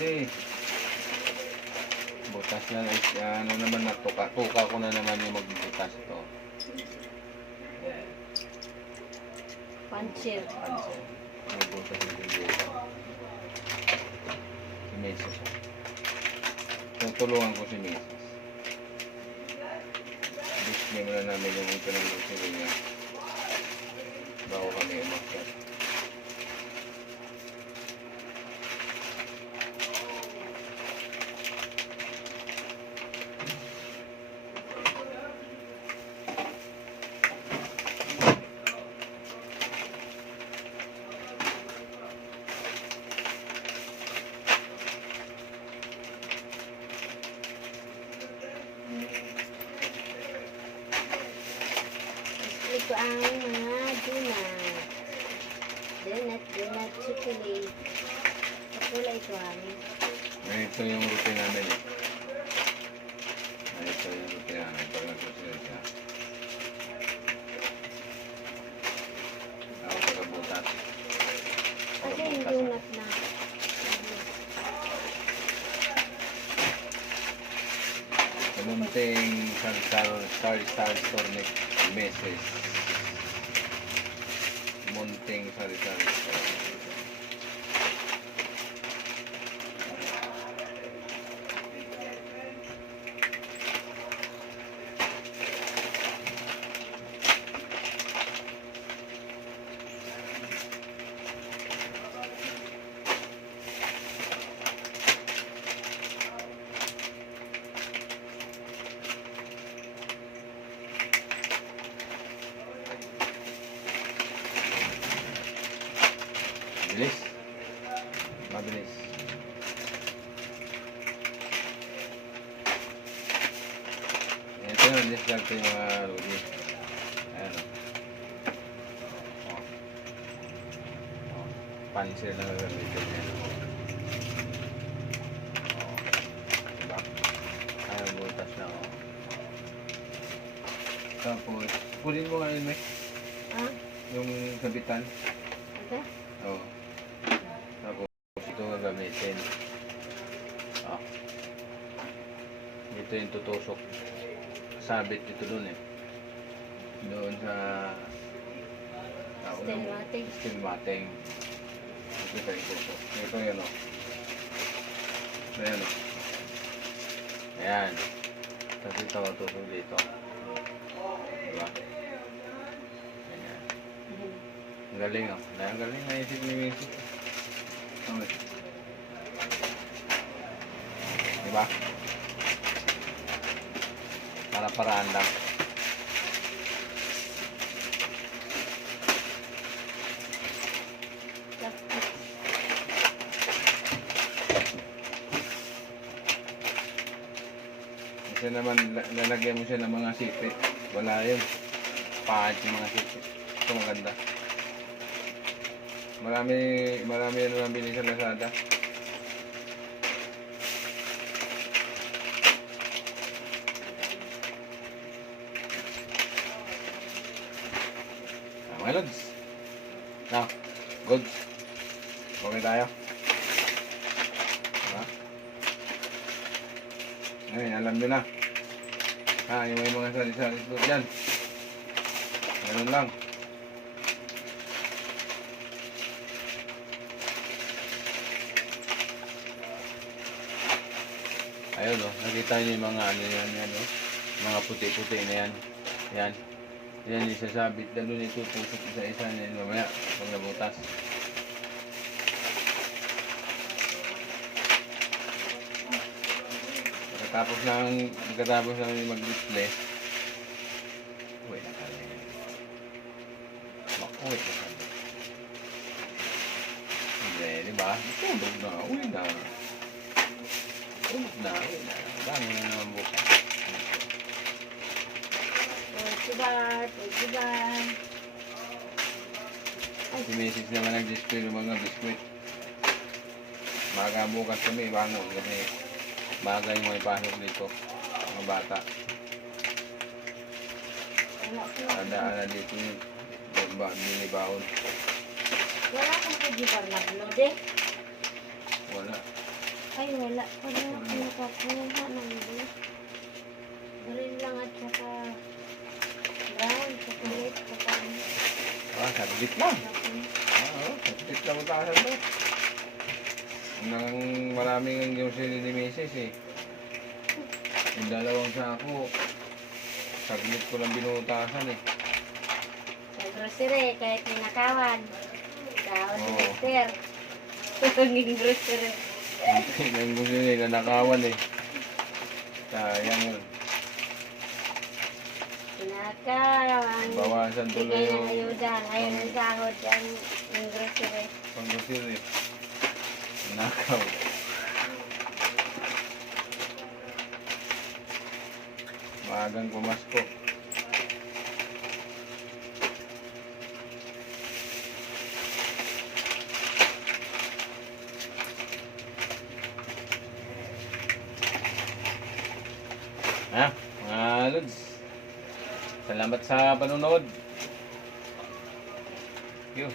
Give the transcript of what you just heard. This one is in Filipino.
pwede. Butas na, ano naman na, tuka ko na naman yung magbutas ito. Puncher. Puncher. Magbutas na din dito. Si Mrs. Tutulungan ko si Mrs. Display muna namin yung ito ng lusin niya. Bago kami umakyat. Ito ang mga donut. Donut chocolate. Kapula ito amin. Ito yung routine namin eh. Ito yung routine namin pag nagsusunod siya. Ako pagkabutas. Kasi yung donut na. Munting sar-sar stornik meses. Munting sar-sar stornik. Bilis. Mabilis. Ito yung diskarte yung mga Rudy. Ayan o. Puncher na gagamitin niya. Diba? Ayan, butas na o. Tapos, kunin mo nga yun, May. Ah? Yung kabitan. Ito? Oo. Tapos ito gagamitin. Dito yung tutusok. Sabit ito dun eh. Doon sa Stilmating. Stilmating. Ito tayo tusok. Ito yun o. Ayan o. Ayan. Tapos ito tusok dito. Diba? Ayan. Ang galing o. Ang galing. Naisip ni Mrs. Okay. Diba? Para-paraan lang. Kasi naman, lalagyan mo siya ng mga sipit. Wala yun. Pahit yung mga sipit. Ito maganda. Marami yan naman bili sa Lazada. Mga lods. Now, good. Okay tayo. Diba? Ngayon, alam nyo na. Yung may mga sari-sari dyan. Ganun lang. Ayun o, nakita niyo yung mga ano yan o. Mga puti-puti na yan. Yan. Yan yung sasabit. Doon itutusok isa-isa na yun mamaya pag nabutas. Pagkatapos na mag-display. Uy, nakali. Uy, nakali. Hindi, diba? Tulog na. Uy na. Tulog na. Uy na. Dami na naman bukas. Tubar. Si Mrs. naman nag-display ng mga biskwit. Maga bukas kami, bangon kasi bagay mo ipasok dito. Mga bata. Ada dito yung Ay, wala pa na ako nakakuha ng bus. Green lang at saka brown, chocolate, saka Saglit lang. Saglit lang utasan to. Nang maraming yung sili ni Mrs. eh. Yung dalawang sako, saglit ko lang binutasan eh. sa grocery, kahit ninakawan. Tao si Oo. Mister. Ng grocery. Yung gusto nila nanakawan eh. Sayang yun. Ninakawan. Bawasan tuloy Bigay ng yung ayudan. Ayaw ng sahod yan ng grocery. panggusil eh. Nakaw. Maagang kumasko. Mga Lods. Salamat sa panonood. Thank you.